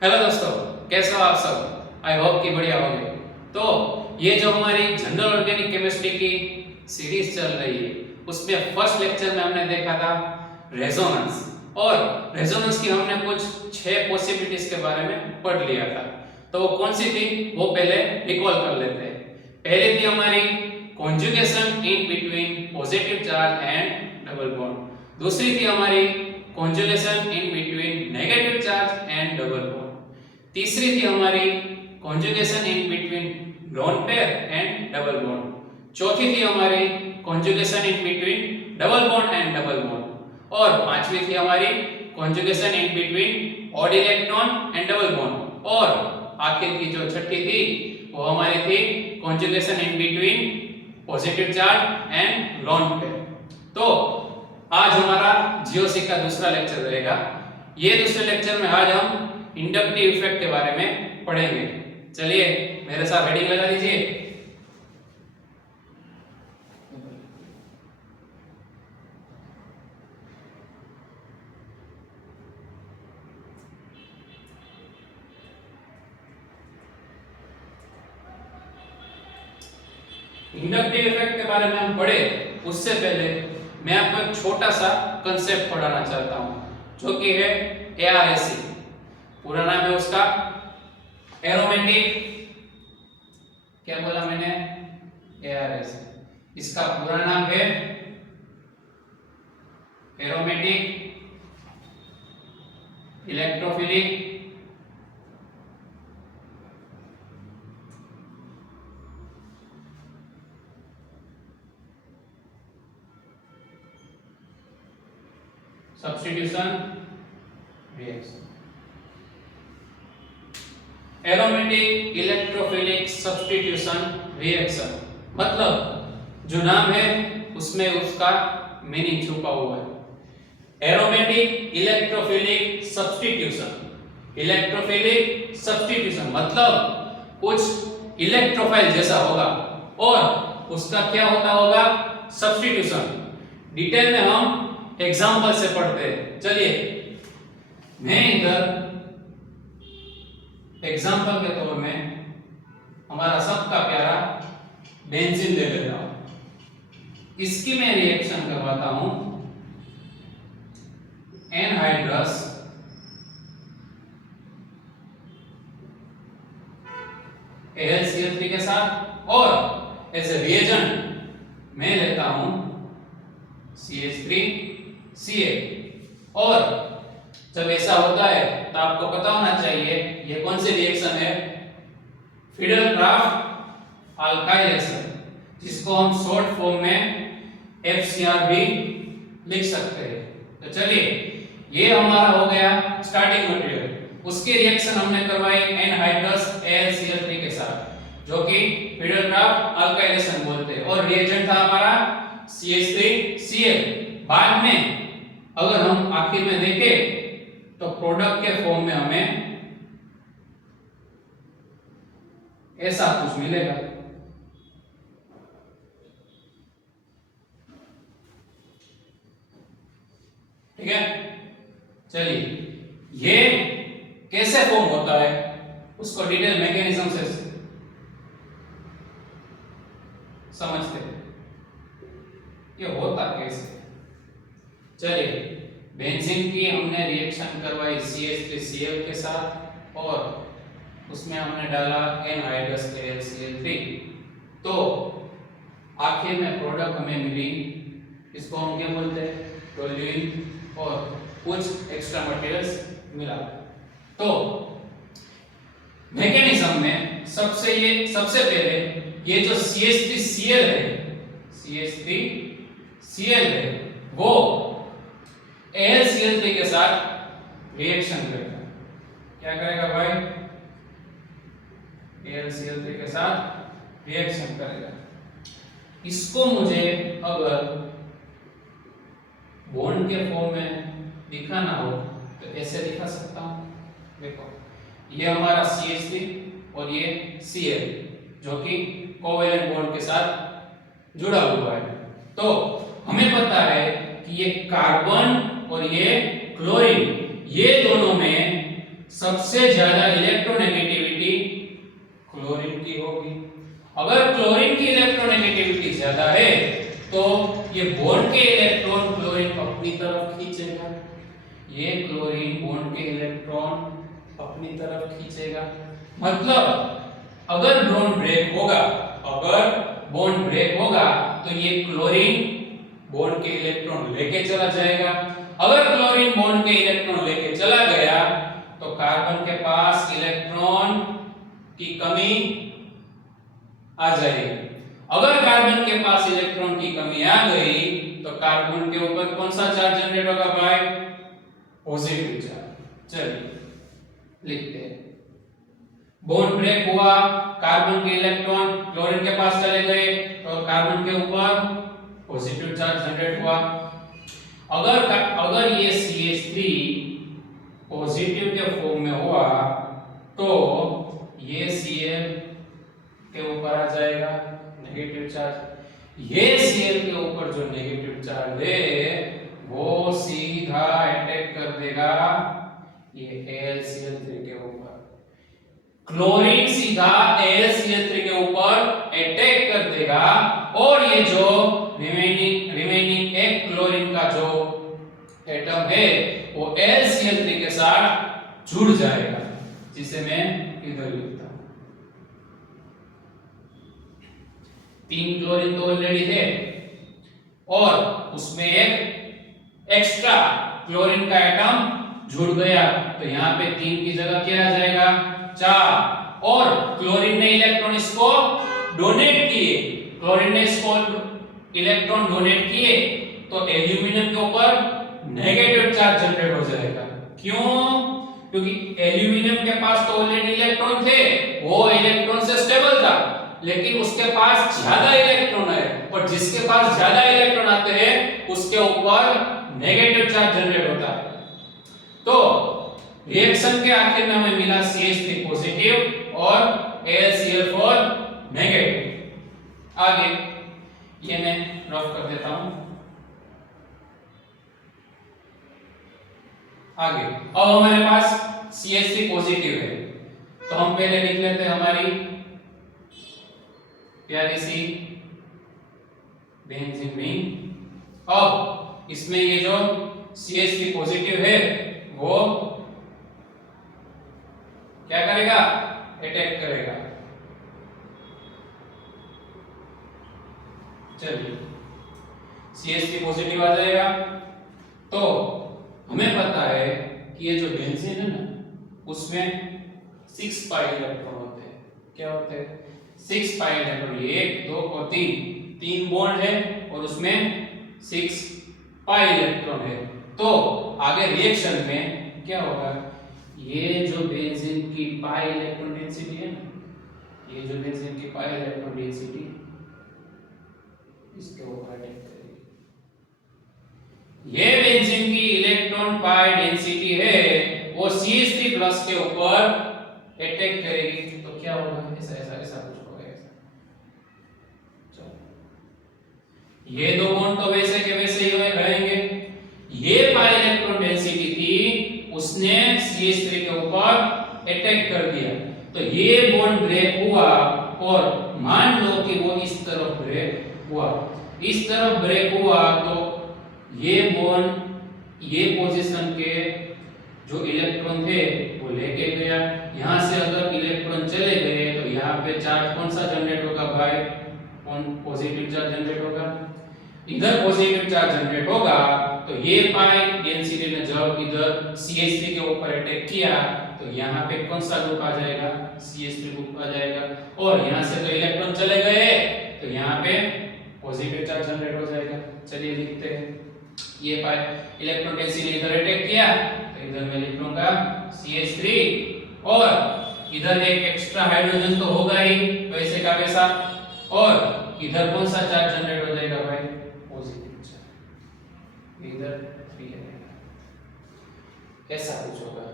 Hello दोस्तों, कैसे हो आप सब। आई होप कि बढ़िया होंगे। तो ये जो हमारी जनरल ऑर्गेनिक केमिस्ट्री की सीरीज चल रही है, उसमें फर्स्ट लेक्चर में हमने देखा था रेजोनेंस। और रेजोनेंस की हमने कुछ 6 पॉसिबिलिटीज के बारे में पढ़ लिया था। तो वो कौन सी थी वो पहले रिकॉल कर लेते हैं। पहली थी हमारी conjugation in between positive charge and double bond. दूसरी थी हमारी conjugation in between negative charge and double bond. तीसरी थी हमारी conjugation in between lone pair and double bond. चौथी थी हमारी conjugation in between double bond and double bond. और पांचवी थी हमारी conjugation in between odd electron and double bond. और आखिर की जो छठी थी वो हमारी थी conjugation in between positive charge and lone pair. तो आज हमारा जीओसी का दूसरा लेक्चर रहेगा। ये दूसरे लेक्चर में आज हम इंडक्टिव इफेक्ट के बारे में पढ़ेंगे। चलिए मेरे साथ हेडिंग लगा दीजिए। इंडक्टिव इफेक्ट के बारे में हम पढ़े उससे पहले मैं आपको एक छोटा सा कंसेप्ट पढ़ाना चाहता हूं, जो कि है एआरएसी। पूरा नाम है उसका एरोमेटिक, क्या बोला मैंने, एआरएसी। इसका पूरा नाम है aromatic electrophilic substitution reaction. Aromatic electrophilic substitution reaction मतलब जो नाम है उसमें उसका मीनिंग छुपा हुआ है। Aromatic electrophilic substitution. Electrophilic substitution मतलब कुछ इलेक्ट्रोफाइल जैसा होगा और उसका क्या होता होगा, सब्स्टिट्यूशन। डिटेल में हम एग्जांपल से पढ़ते हैं। चलिए मैं इधर एग्जांपल के तौर में हमारा सबका प्यारा बेंजीन ले लेता हूं। इसकी मैं रिएक्शन करवाता हूं एनहाइड्रस AlCl3 के साथ, और एज ए रिएजेंट मैं लेता हूं CH3Cl। और जब ऐसा होता है तो आपको पता होना चाहिए ये कौन सी रिएक्शन है, फिडेल-क्राफ्ट अल्काइलेशन, जिसको हम शॉर्ट फॉर्म में FCR भी लिख सकते हैं। तो चलिए ये हमारा हो गया स्टार्टिंग मटेरियल। उसकी रिएक्शन हमने करवाई एनहाइड्रस AlCl3 के साथ, जो कि फिडेल-क्राफ्ट अल्काइलेशन बोलते हैं, और रिएजेंट था हमारा CH3Cl। बाद में अगर हम आखिर में देखें तो प्रोडक्ट के फॉर्म में हमें ऐसा कुछ मिलेगा। ठीक है, चलिए ये कैसे फॉर्म होता है उसको डिटेल मैकेनिज्म से समझते हैं, ये होता कैसे। चलिए बेंजीन की हमने रिएक्शन करवाई CH3Cl के साथ और उसमें हमने डाला एनहाइड्रस AlCl3। तो आखिर में प्रोडक्ट हमें मिली, इसको हम क्या बोलते हैं, टोल्यूइन, और कुछ एक्स्ट्रा मटेरियल्स मिला। तो मैकेनिज्म में सबसे पहले ये जो CH3Cl है वो AlCl3 के साथ रिएक्शन करेगा। क्या करेगा भाई, AlCl3 के साथ रिएक्शन करेगा। इसको मुझे अगर बॉन्ड के फॉर्म में दिखाना हो तो ऐसे दिखा सकता हूं। देखो ये हमारा CH3 और ये Cl, जो कि कोवेलेंट बॉन्ड के साथ जुड़ा हुआ है। तो हमें पता है कि ये कार्बन और ये क्लोरीन, ये दोनों में सबसे ज्यादा इलेक्ट्रोनेगेटिविटी क्लोरीन की होगी। अगर क्लोरीन की इलेक्ट्रोनेगेटिविटी ज्यादा है तो ये बॉन्ड के इलेक्ट्रॉन क्लोरीन अपनी तरफ खींचेगा, ये क्लोरीन बॉन्ड के इलेक्ट्रॉन अपनी तरफ खींचेगा। मतलब अगर बॉन्ड ब्रेक होगा तो ये क्लोरीन बॉन्ड के इलेक्ट्रॉन लेके चला जाएगा। अगर क्लोरीन बॉन्ड के इलेक्ट्रॉन लेके चला गया तो कार्बन के पास इलेक्ट्रॉन की कमी आ जाएगी। अगर कार्बन के पास इलेक्ट्रॉन की कमी आ गई तो कार्बन के ऊपर कौन सा चार्ज जनरेट होगा भाई? Positive charge. चलिए लिखते हैं, बॉन्ड ब्रेक हुआ, कार्बन के इलेक्ट्रॉन क्लोरीन के पास चले गए तो कार्बन के ऊपर पॉजिटिव चार्ज जनरेट हुआ। अगर ये CH3 पॉजिटिव के फॉर्म में हुआ तो ये Cl के ऊपर आ जाएगा नेगेटिव चार्ज। ये Cl के ऊपर जो नेगेटिव चार्ज है वो सीधा अटैक कर देगा ये AlCl3 के ऊपर। क्लोरीन सीधा AlCl3 के ऊपर अटैक कर देगा और ये जो रिमेनिंग एक क्लोरीन का जो एटम है वो AlCl3 के साथ जुड़ जाएगा, जिसे मैं इधर लिखता हूं। 3 क्लोरीन तो ऑलरेडी है और उसमें एक एक्स्ट्रा क्लोरीन का एटम जुड़ गया तो यहाँ पे 3 की जगह क्या आ जाएगा? 4। और क्लोरीन ने इलेक्ट्रॉन इसको डोनेट किए, क्लोरीन ने इसको इलेक्ट्रॉन डोनेट किए तो एल्यूमिनियम के ऊपर नेगेटिव चार्ज जनरेट हो जाएगा। क्यों? क्योंकि एल्यूमिनियम के पास तो ऑलरेडी इलेक्ट्रॉन थे, वो इलेक्ट्रॉन से स्टेबल था, लेकिन उसके पास ज्यादा इलेक्ट्रॉन है और जिसके पास ज्यादा इलेक्ट्रॉन आते हैं उसके ऊपर नेगेटिव चार्ज जनरेट होता है। तो रिएक्शन के आखिर में हमें मिला CH3 पॉजिटिव और AlCl4 नेगेटिव। आगे ये मैं रफ कर देता हूं। आगे अब हमारे पास CH3 पॉजिटिव है तो हम पहले लिख लेते हैं हमारी प्यारी सी बेंजीन रिंग। अब इसमें ये जो CH3 पॉजिटिव है वो क्या करेगा? अटैक करेगा। चलिए CH3 पॉजिटिव आ जाएगा तो हमें पता है कि ये जो बेंजीन है ना उसमें 6 पाई इलेक्ट्रॉन होते हैं। क्या होते हैं? 6 पाई इलेक्ट्रॉन, 1 2 और 3 बॉन्ड है और उसमें 6 पाई इलेक्ट्रॉन है। तो आगे रिएक्शन में क्या होगा? ये जो बेंजीन की पाई इलेक्ट्रॉन डेंसिटी है ना, ये जो बेंजीन की पाई इलेक्ट्रॉन डेंसिटी इसके ऊपर अटैक करेगी। ये बेंजीन की इलेक्ट्रॉन पाई डेंसिटी है वो CH3 प्लस के ऊपर अटैक करेगी तो क्या होगा? ऐसा कुछ होगा। ये दो बॉन्ड तो वैसे के वैसे ही रहेंगे। ये पाई इलेक्ट्रॉन डेंसिटी थी, उसने CH3 के ऊपर अटैक कर दिया तो ये बॉन्ड ब्रेक हुआ और मान लो कि वो इस तरफ ब्रेक हुआ। इस तरफ ब्रेक हुआ तो ये बॉन्ड ये पोजीशन के जो इलेक्ट्रॉन थे वो लेके गया। यहां से अगर इलेक्ट्रॉन चले गए तो यहाँ पे चार्ज कौन सा जनरेट होगा भाई? पॉजिटिव चार्ज जनरेट होगा। इधर पॉजिटिव चार्ज जनरेट होगा तो ये पाई डेंसिटी ने जब इधर CH3 के ऊपर अटैक किया तो यहाँ पे कौन सा ग्रुप आ जाएगा? CH3 ग्रुप आ जाएगा और यहाँ से तो इलेक्ट्रॉन चले गए तो यहाँ पे पॉजिटिव चार्ज जनरेट हो जाएगा। चलिए लिखते हैं, ये पाई इलेक्ट्रॉन डेंसिटी ने इधर अटैक किया तो इधर मैं लिख लूंगा CH3 और इधर एक एक्स्ट्रा हाइड्रोजन तो होगा ही वैसे का वैसा और इधर कौन सा चार्ज जनरेट हो जाएगा भाई? Positive charge. इधर 3 है, ऐसा कुछ होगा।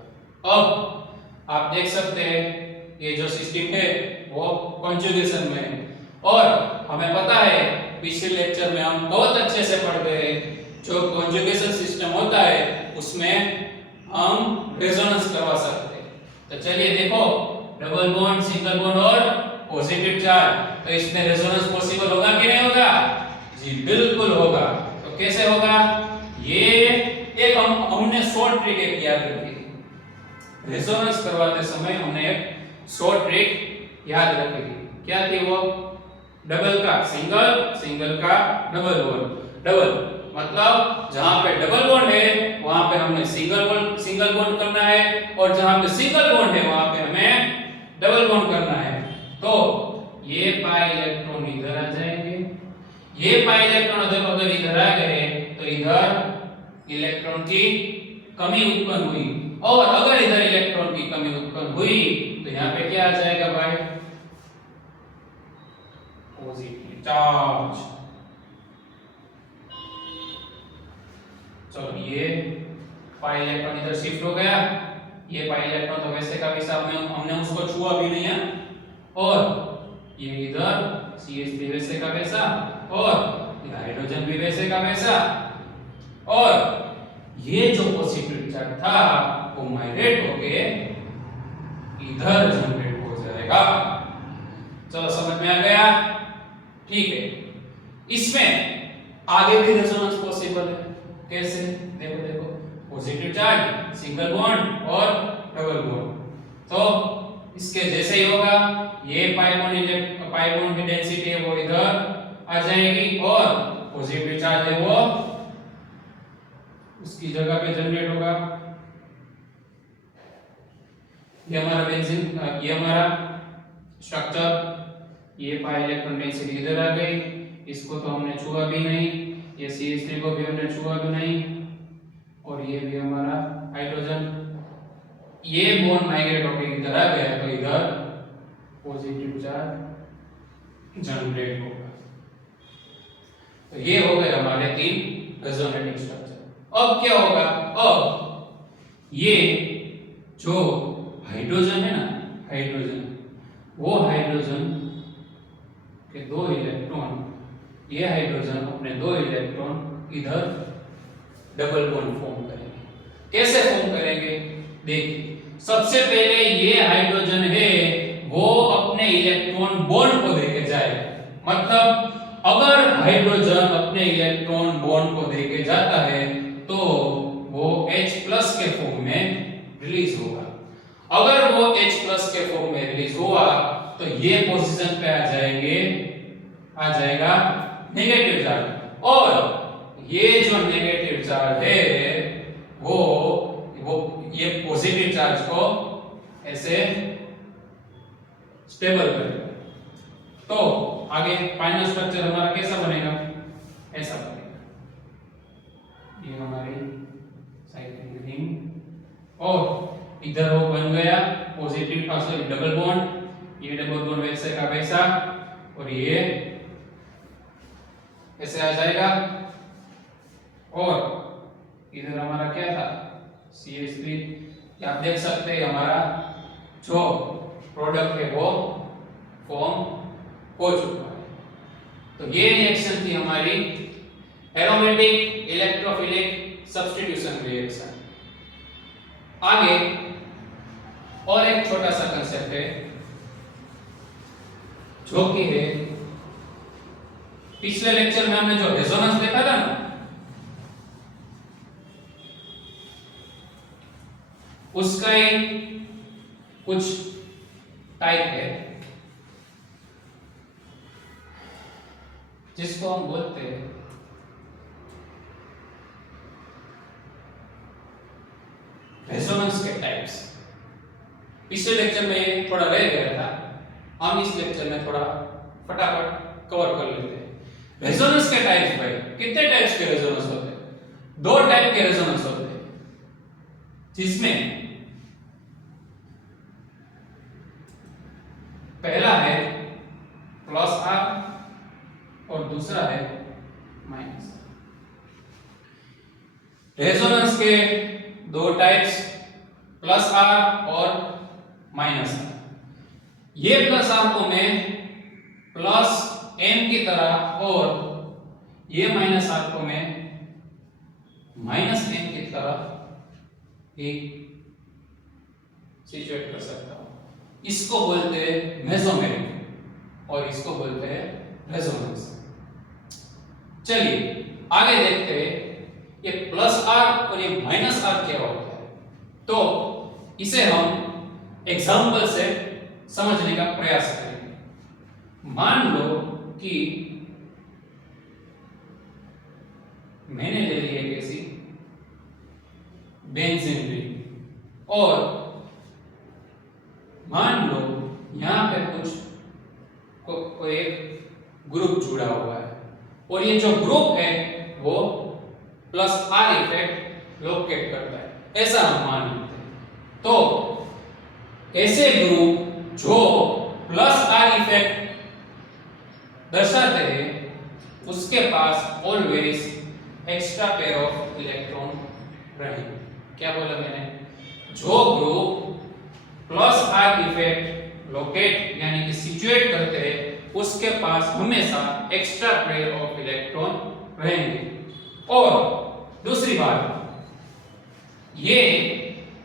अब आप देख सकते हैं ये जो सिस्टम है वो कॉन्जुगेशन में है और हमें पता है पिछले लेक्चर में हम बहुत अच्छे से पढ़ गए जो कॉन्जुगेशन सिस्टम होता है उसमें हम रेजोनेंस करवा सकते हैं। तो चलिए देखो, डबल बॉन्ड, सिंगल बॉन्ड और पॉजिटिव चार्ज, तो इसमें रेजोनेंस पॉसिबल होगा कि नहीं होगा? जी बिल्कुल होगा। तो कैसे होगा? ये एक हमने शॉर्ट ट्रिक एक याद रखी थी। रेजोनेंस करवाते समय हमने एक शॉर्ट ट्रिक याद रखी थी। क्या थी वो? डबल का सिंगल, सिंगल का डबल बॉन्ड। डबल मतलब जहां पे डबल बॉन्ड है वहां पे हमने सिंगल बॉन्ड करना है, और जहां पे सिंगल बॉन्ड है वहां पे हमें डबल बॉन्ड करना है। तो ये पाई इलेक्ट्रॉन इधर आ जाएंगे, ये पाई इलेक्ट्रॉन अगर इधर आ गए तो इधर इलेक्ट्रॉन की कमी उत्पन्न हुई, और अगर इधर इलेक्ट्रॉन की कमी उत्पन्न हुई तो यहाँ पे क्या आ जाएगा भाई? Positive charge. चलो ये पाई इलेक्ट्रॉन इधर शिफ्ट हो गया, ये पाई इलेक्ट्रॉन तो वैसे का वैसा हमने उसको छुआ भी नहीं है, और ये इधर CH3 वैसे का वैसा, और ये हाइड्रोजन भी वैसे का वैसा, और ये जो पॉजिटिव चार्ज था वो माइग्रेट होके इधर जनरेट हो जाएगा। चलो समझ में आ गया? ठीक है, इसमें आगे भी रेजोनेंस पॉसिबल है। कैसे? देखो देखो, पॉजिटिव चार्ज, सिंगल बॉन्ड और डबल बॉन्ड। तो इसके जैसे ही होगा, ये पाई बॉन्ड की डेंसिटी है वो इधर आ जाएगी, और पॉजिटिव चार्ज है वो उसकी जगह पे जनरेट होगा। ये हमारा बेंजीन, ये हमारा स्ट्रक्चर, ये पाई इलेक्ट्रॉन डेंसिटी इधर आ गई, इसको तो हमने छुआ भी नहीं, ये CH3 को भी हमने छुआ भी नहीं, और ये भी हमारा हाइड्रोजन। ये बॉन्ड माइग्रेट होकर इधर आ गया तो इधर पॉजिटिव चार्ज जनरेट होगा। तो ये हो गए हमारे 3 रेजोनेटिंग स्ट्रक्चर। अब क्या होगा? अब ये जो हाइड्रोजन है ना, हाइड्रोजन, वो हाइड्रोजन के 2 इलेक्ट्रॉन, ये हाइड्रोजन अपने 2 इलेक्ट्रॉन इधर डबल बॉन्ड फॉर्म करेंगे। कैसे फॉर्म करेंगे? देखिए, सबसे पहले ये हाइड्रोजन है वो अपने इलेक्ट्रॉन बॉन्ड को देके जाएगा। मतलब अगर हाइड्रोजन अपने इलेक्ट्रॉन बॉन्ड को देके जाता है तो वो H+ के फॉर्म में रिलीज होगा। अगर वो H+ के फॉर्म में रिलीज हुआ तो ये पोजीशन पे आ जाएगा नेगेटिव चार्ज, और ये जो नेगेटिव चार्ज है वो ये पॉजिटिव चार्ज को ऐसे स्टेबल करेगा। तो आगे फाइनल स्ट्रक्चर हमारा कैसा बनेगा? ऐसा बनेगा। ये हमारी साइक्लिक रिंग, और इधर वो बन गया पॉजिटिव सॉरी डबल बॉन्ड, ये डबल बॉन्ड वैसे का वैसा, और ये ऐसे आ जाएगा, और इधर हमारा क्या था? CH3। आप देख सकते हैं हमारा जो प्रोडक्ट है वो फॉर्म हो चुका है। तो ये रिएक्शन थी हमारी एरोमेटिक इलेक्ट्रोफिलिक सब्स्टिट्यूशन रिएक्शन। आगे और एक छोटा सा कंसेप्ट है जो कि है, पिछले लेक्चर में हमने जो रेजोनेंस देखा था ना, उसका ही कुछ टाइप है जिसको हम बोलते हैं रेजोनेंस के टाइप्स। पिछले लेक्चर में थोड़ा रह गया था, हम इस लेक्चर में थोड़ा फटाफट कवर कर लेते हैं। रेजोनेंस के टाइप्स भाई, कितने टाइप्स के रेजोनेंस होते हैं? 2 टाइप के रेजोनेंस होते हैं, जिसमें पहला है +R और दूसरा है -R। रेजोनेंस के 2 टाइप्स +R और -R। ये +R को मैं +M की तरह और ये -R को मैं -M की तरह एक सिचुएट कर सकता हूं। इसको बोलते हैं मेसोमेरिक और इसको बोलते हैं रेजोनेंस। चलिए आगे देखते हैं ये प्लस आर और ये माइनस आर क्या होता है। तो इसे हम एग्जांपल से समझने का प्रयास करेंगे। मान लो कि मैंने ले ली एक ऐसी बेंजीन रिंग और मान लो यहां पे कुछ कोई एक ग्रुप जुड़ा हुआ है और ये जो ग्रुप है वो प्लस आर इफेक्ट लोकेट करता है, ऐसा हम मान लेते हैं। तो ऐसे ग्रुप जो प्लस आर इफेक्ट दर्शाते हैं उसके पास always extra pair of electron रहेंगे। क्या बोला मैंने? जो group plus R effect locate यानी कि सिचुएट करते हैं उसके पास हमेशा एक्स्ट्रा पेयर ऑफ इलेक्ट्रॉन रहेंगे। और दूसरी बात, ये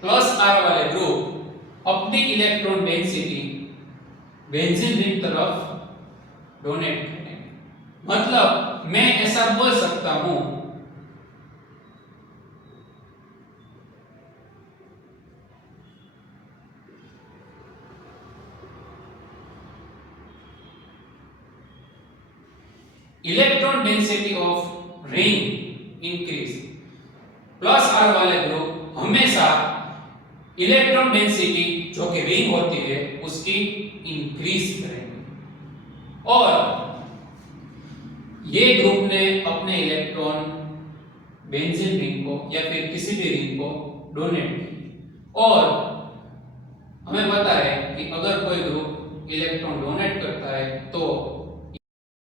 प्लस आर वाले ग्रुप अपनी इलेक्ट्रॉन डेंसिटी बेंजीन रिंग तरफ डोनेट करेंगे। मतलब मैं ऐसा बोल सकता हूं electron density of ring increase. Plus R वाले ग्रुप हमेशा इलेक्ट्रॉन डेंसिटी जो कि रिंग होती है उसकी इंक्रीज करेंगे और ये ग्रुप ने अपने इलेक्ट्रॉन बेंजीन रिंग को या फिर किसी भी रिंग को डोनेट किए। और हमें पता है कि अगर कोई ग्रुप इलेक्ट्रॉन डोनेट करता है तो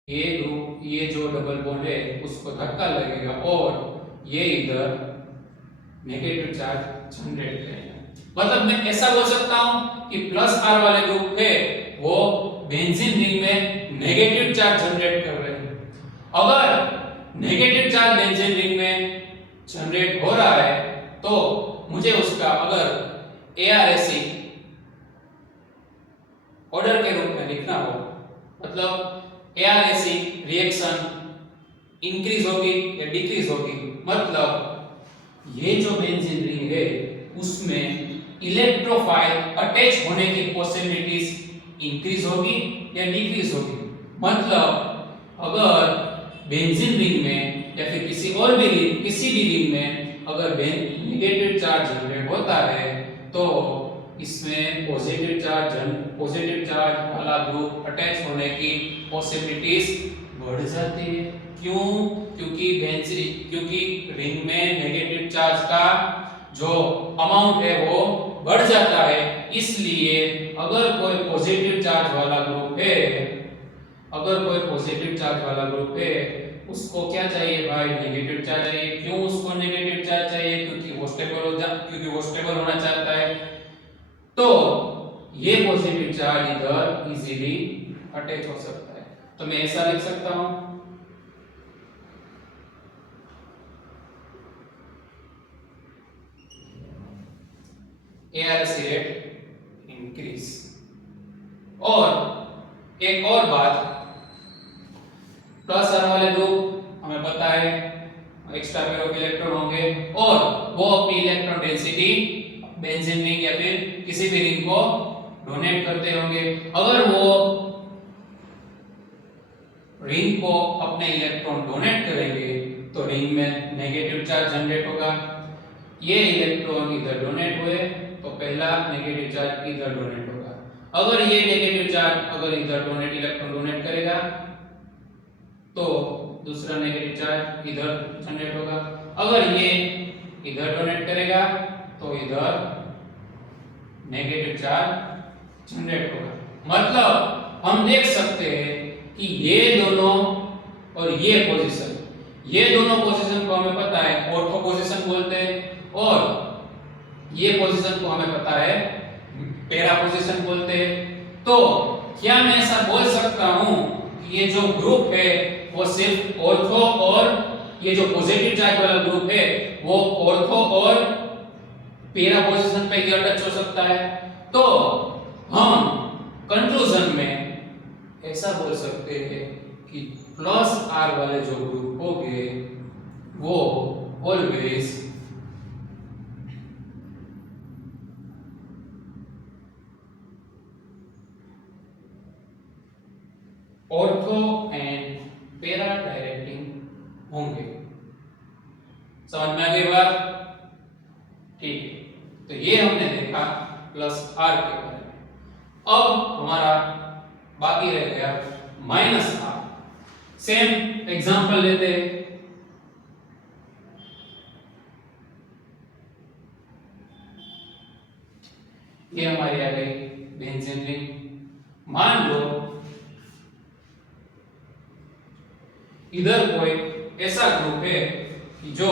ये ग्रुप, ये जो डबल बॉन्ड है उसको धक्का लगेगा और ये इधर नेगेटिव चार्ज जनरेट करेगा। मतलब मैं ऐसा बोल सकता हूं कि प्लस आर वाले ग्रुप है वो बेंजीन रिंग में नेगेटिव चार्ज जनरेट कर रहे हैं। अगर नेगेटिव चार्ज बेंजीन रिंग में जनरेट हो रहा है तो मुझे उसका अगर एआरएसी ऑर्डर के रूप में लिखना हो, मतलब एआरएसी रिएक्शन इंक्रीज होगी या डिक्रीज होगी, मतलब ये जो बेंजीन रिंग है उसमें इलेक्ट्रोफाइल अटैच होने की पॉसिबिलिटीज इंक्रीज होगी या डिक्रीज होगी। मतलब अगर बेंजीन रिंग में या फिर किसी भी रिंग में अगर नेगेटिव चार्ज जनरेट होता है तो इसमें पॉजिटिव चार्ज वाला ग्रुप अटैच होने की पॉसिबिलिटीज बढ़ जाती है। क्यों? क्योंकि रिंग में नेगेटिव चार्ज का जो अमाउंट है वो बढ़ जाता है। इसलिए अगर कोई पॉजिटिव चार्ज वाला ग्रुप है उसको क्या चाहिए भाई? नेगेटिव चार्ज चाहिए। क्यों उसको नेगेटिव चार्ज चाहिए? क्योंकि वो स्टेबल होना चाहता है। तो ये पॉजिटिव चार्ज इधर इजीली अटैच हो सकता है। तो मैं ऐसा लिख सकता हूं ARC रेट इंक्रीज। और एक और बात, प्लस आर वाले ग्रुप हमें पता है एक्स्ट्रा पेयर ऑफ इलेक्ट्रॉन होंगे और वो अपनी इलेक्ट्रॉन डेंसिटी बेंजीन रिंग या फिर किसी भी रिंग को डोनेट करते होंगे। अगर वो रिंग को अपने इलेक्ट्रॉन डोनेट करेंगे तो रिंग में नेगेटिव चार्ज जनरेट होगा। ये इलेक्ट्रॉन इधर डोनेट हुए तो पहला नेगेटिव चार्ज इधर डोनेट होगा। अगर ये नेगेटिव चार्ज अगर इधर इलेक्ट्रॉन डोनेट करेगा तो दूसरा नेगेटिव चार्ज इधर जनरेट होगा। अगर ये इधर डोनेट करेगा तो इधर नेगेटिव चार्ज जनरेट होगा। मतलब हम देख सकते हैं कि ये दोनों और ये दोनों पोजीशन को हमें पता है ऑर्थो पोजीशन बोलते हैं और ये पोजीशन को हमें पता है पैरा पोजीशन बोलते हैं। तो क्या मैं ऐसा बोल सकता हूं कि ये जो ग्रुप है वो सिर्फ ऑर्थो और ये जो पॉजिटिव चार्ज वाला ग्रुप है वो ऑर्थो और पैरा पोजीशन पे ही अटैच हो सकता है? तो हम कंक्लूजन में ऐसा बोल सकते हैं कि प्लस आर वाले जो ग्रुप होंगे वो always ortho and para directing होंगे। समझ में आ गई बात? ठीक है, तो ये हमने देखा प्लस आर के बारे में। अब हमारा बाकी रह गया माइनस आर। सेम एग्जांपल लेते हैं। ये हमारी आ गई बेंजीन रिंग। मान लो इधर कोई ऐसा ग्रुप है कि जो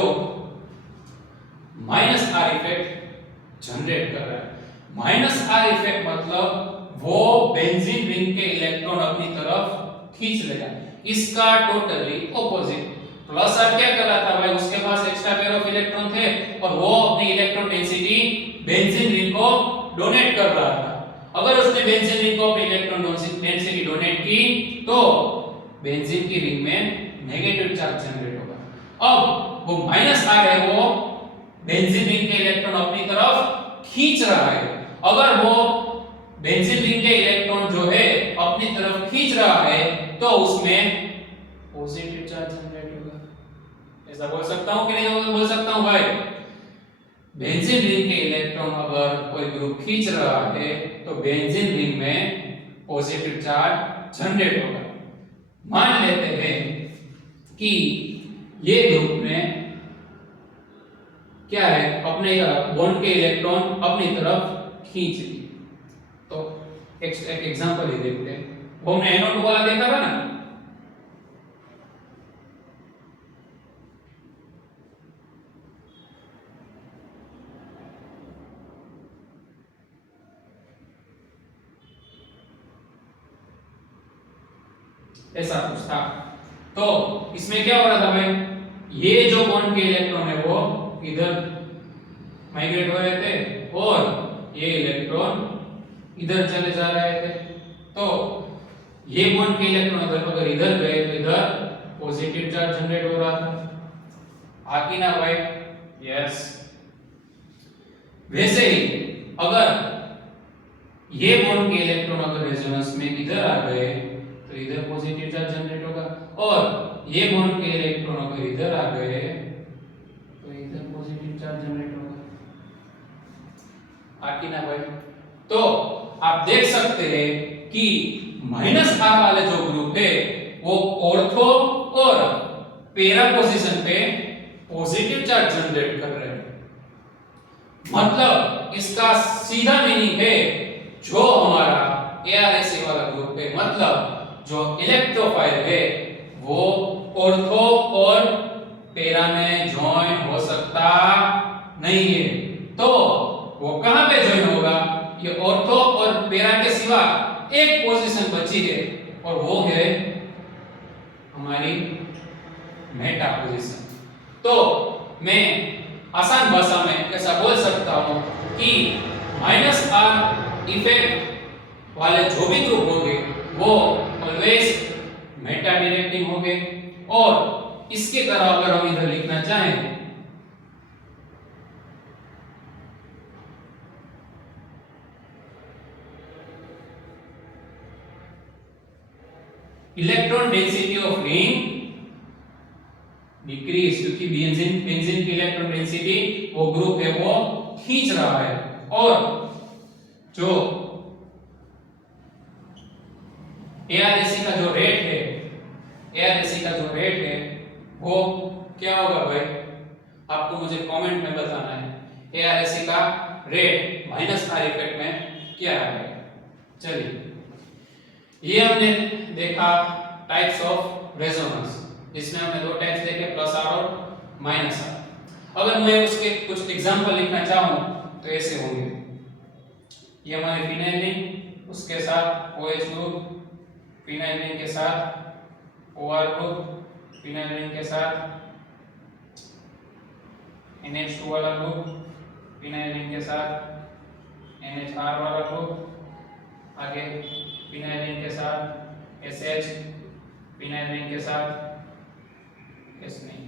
माइनस आर इफेक्ट जनरेट कर रहा है। माइनस आर इफेक्ट मतलब वो बेंजीन रिंग के इलेक्ट्रॉन अपनी तरफ खींच लेगा। इसका टोटली ऑपोजिट। प्लस आर क्या कर रहा था भाई? उसके पास एक्स्ट्रा पेयर ऑफ इलेक्ट्रॉन थे और वो अपनी इलेक्ट्रॉन डेंसिटी बेंजीन रिंग को डोनेट कर रहा था। अगर उसने बेंजीन रिंग को अपनी इलेक्ट्रॉन डेंसिटी डोनेट की तो बेंजीन की रिंग में नेगेटिव चार्ज जनरेट होगा। अब वो माइनस आर है, वो बेंजीन रिंग के इलेक्ट्रॉन अपनी तरफ खींच रहा है। अगर वो बेंजीन रिंग के इलेक्ट्रॉन जो है अपनी तरफ खींच रहा है तो उसमें पॉजिटिव चार्ज जनरेट होगा। ऐसा बोल सकता हूं कि नहीं बोल सकता हूं भाई? बेंजीन रिंग के इलेक्ट्रॉन अगर कोई ग्रुप खींच रहा है तो बेंजीन रिंग में पॉजिटिव चार्ज जनरेट होगा। मान लेते हैं कि ये ग्रुप में क्या है, अपने बॉन्ड के इलेक्ट्रॉन अपनी तरफ खींच लिए। तो एक एग्जांपल ही देखते हैं। वो हमने NO2 वाला देखा था ना, ऐसा कुछ था। तो इसमें क्या हो रहा था भाई? ये जो बॉन्ड के इलेक्ट्रॉन है वो इधर माइग्रेट हो रहे थे और ये इलेक्ट्रॉन इधर चले जा रहे थे। तो ये बॉन्ड के इलेक्ट्रॉन अगर इधर गए तो इधर पॉजिटिव चार्ज जनरेट हो रहा था। आकी ना भाई? यस। वैसे ही अगर ये बॉन्ड के इलेक्ट्रॉन अगर रेजोनेंस में इधर आ गए तो इधर पॉजिटिव चार्ज जनरेट होगा और ये बॉन्ड के इलेक्ट्रॉन अगर इधर आ गए तो इधर पॉजिटिव चार्ज जनरेट होगा। आकी ना भाई? तो आप देख सकते हैं कि माइनस आर वाले जो ग्रुप है वो ऑर्थो और पैरा पोजीशन पे पॉजिटिव चार्ज जनरेट कर रहे हैं। मतलब इसका सीधा मीनिंग है जो हमारा ArSe वाला ग्रुप है, मतलब जो इलेक्ट्रोफाइल है वो ऑर्थो और पैरा में ज्वाइन हो सकता नहीं है। तो वो कहां पे ज्वाइन होगा? ये ऑर्थो और पैरा के सिवा एक पोजीशन बची है और वो है हमारी मेटा पोजीशन। तो मैं आसान भाषा में ऐसा बोल सकता हूं कि माइनस आर इफेक्ट वाले जो भी ग्रुप होंगे वो ऑलवेज मेटा डायरेक्टिंग होंगे। और इसके तरह अगर हम इधर लिखना चाहें electron density of ring decrease, क्योंकि बेंजीन की इलेक्ट्रॉन डेंसिटी वो ग्रुप है वो खींच रहा है और जो ArSe का जो रेट है, ArSe का जो रेट है वो क्या होगा भाई? आपको मुझे कमेंट में बताना है ArSe का रेट माइनस आर इफेक्ट में क्या है। चलिए ये हमने देखा टाइप्स ऑफ रेजोनेंस, जिसमें हमने दो टाइप्स देखे, प्लस आर और माइनस आर। अगर मैं उसके कुछ एग्जांपल लिखना चाहूं तो ऐसे होंगे। ये हमारे फिनाइल रिंग, उसके साथ OH ग्रुप, फिनाइल रिंग के साथ OR ग्रुप, फिनाइल रिंग के साथ NH2 वाला ग्रुप, फिनाइल रिंग के साथ NHR वाला ग्रुप, आगे फिनाइल रिंग के साथ SH, फिनाइल रिंग के साथ S नहीं,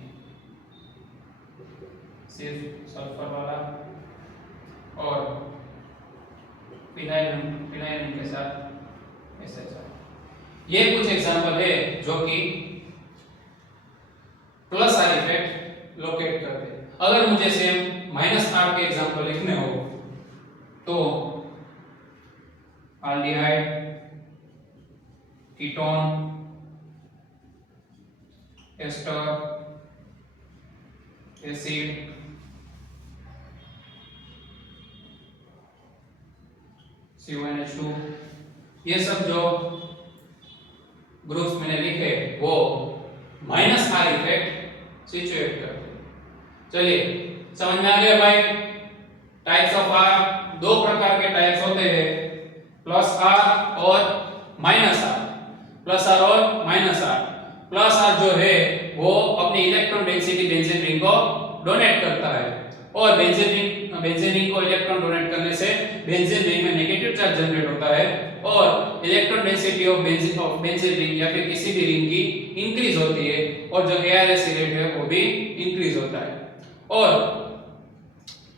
सिर्फ सल्फर वाला, और फिनाइल रिंग के साथ SHR। ये कुछ एग्जांपल है जो कि प्लस आर इफेक्ट लोकेट करते हैं। अगर मुझे सेम माइनस आर के एग्जांपल लिखने हो तो aldehyde, ketone, ester, acid, CONH2, ये सब जो ग्रुप्स मैंने लिखे वो माइनस आर इफेक्ट सिचुएट करते हैं। चलिए समझ में आ गया भाई। टाइप्स ऑफ आर, दो प्रकार के टाइप्स होते हैं, प्लस आर और माइनस आर। प्लस आर और माइनस आर। प्लस आर जो है वो अपनी इलेक्ट्रॉन डेंसिटी बेंजीन रिंग को डोनेट करता है, और बेंजीन रिंग को इलेक्ट्रॉन डोनेट करने से बेंजीन रिंग में नेगेटिव चार्ज जनरेट होता है, और electron density of benzene ring या फिर किसी भी रिंग की इंक्रीज होती है, और जो ARSC रेट है वो भी इंक्रीज होता है। और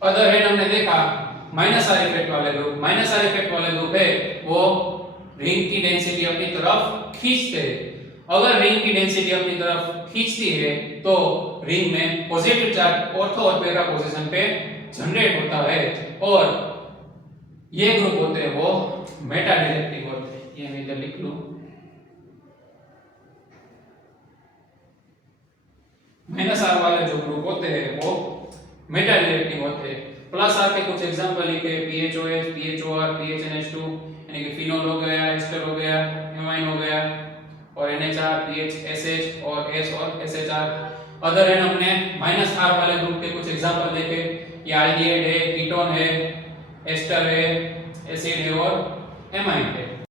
अदर हैंड हमने देखा माइनस आर इफेक्ट वाले ग्रुप। माइनस आर इफेक्ट वाले ग्रुप है वो रिंग की डेंसिटी अपनी तरफ खींचते हैं। अगर रिंग की डेंसिटी अपनी तरफ खींचती है तो रिंग में पॉजिटिव चार्ज ऑर्थो और पैरा पोजीशन पे जनरेट होता है, और ये ग्रुप होते हैं वो मेटा डायरेक्टिव होते हैं। ये मैं इधर लिख लूं, माइनस आर वाले जो ग्रुप होते हैं वो मेटा डायरेक्टिव होते हैं। प्लस आर के कुछ एग्जांपल लिखे, PHOH, PHOR, PHNH2 यानी कि फिनोल हो गया, एस्टर हो गया, एमाइन हो गया, और NHR, PHSH और S और SHR। अदर है हमने माइनस आर वाले ग्रुप के कुछ एग्जांपल देखे, ये एल्डिहाइड है, कीटोन है, एस्टर है, एसिड है और एमाइन है।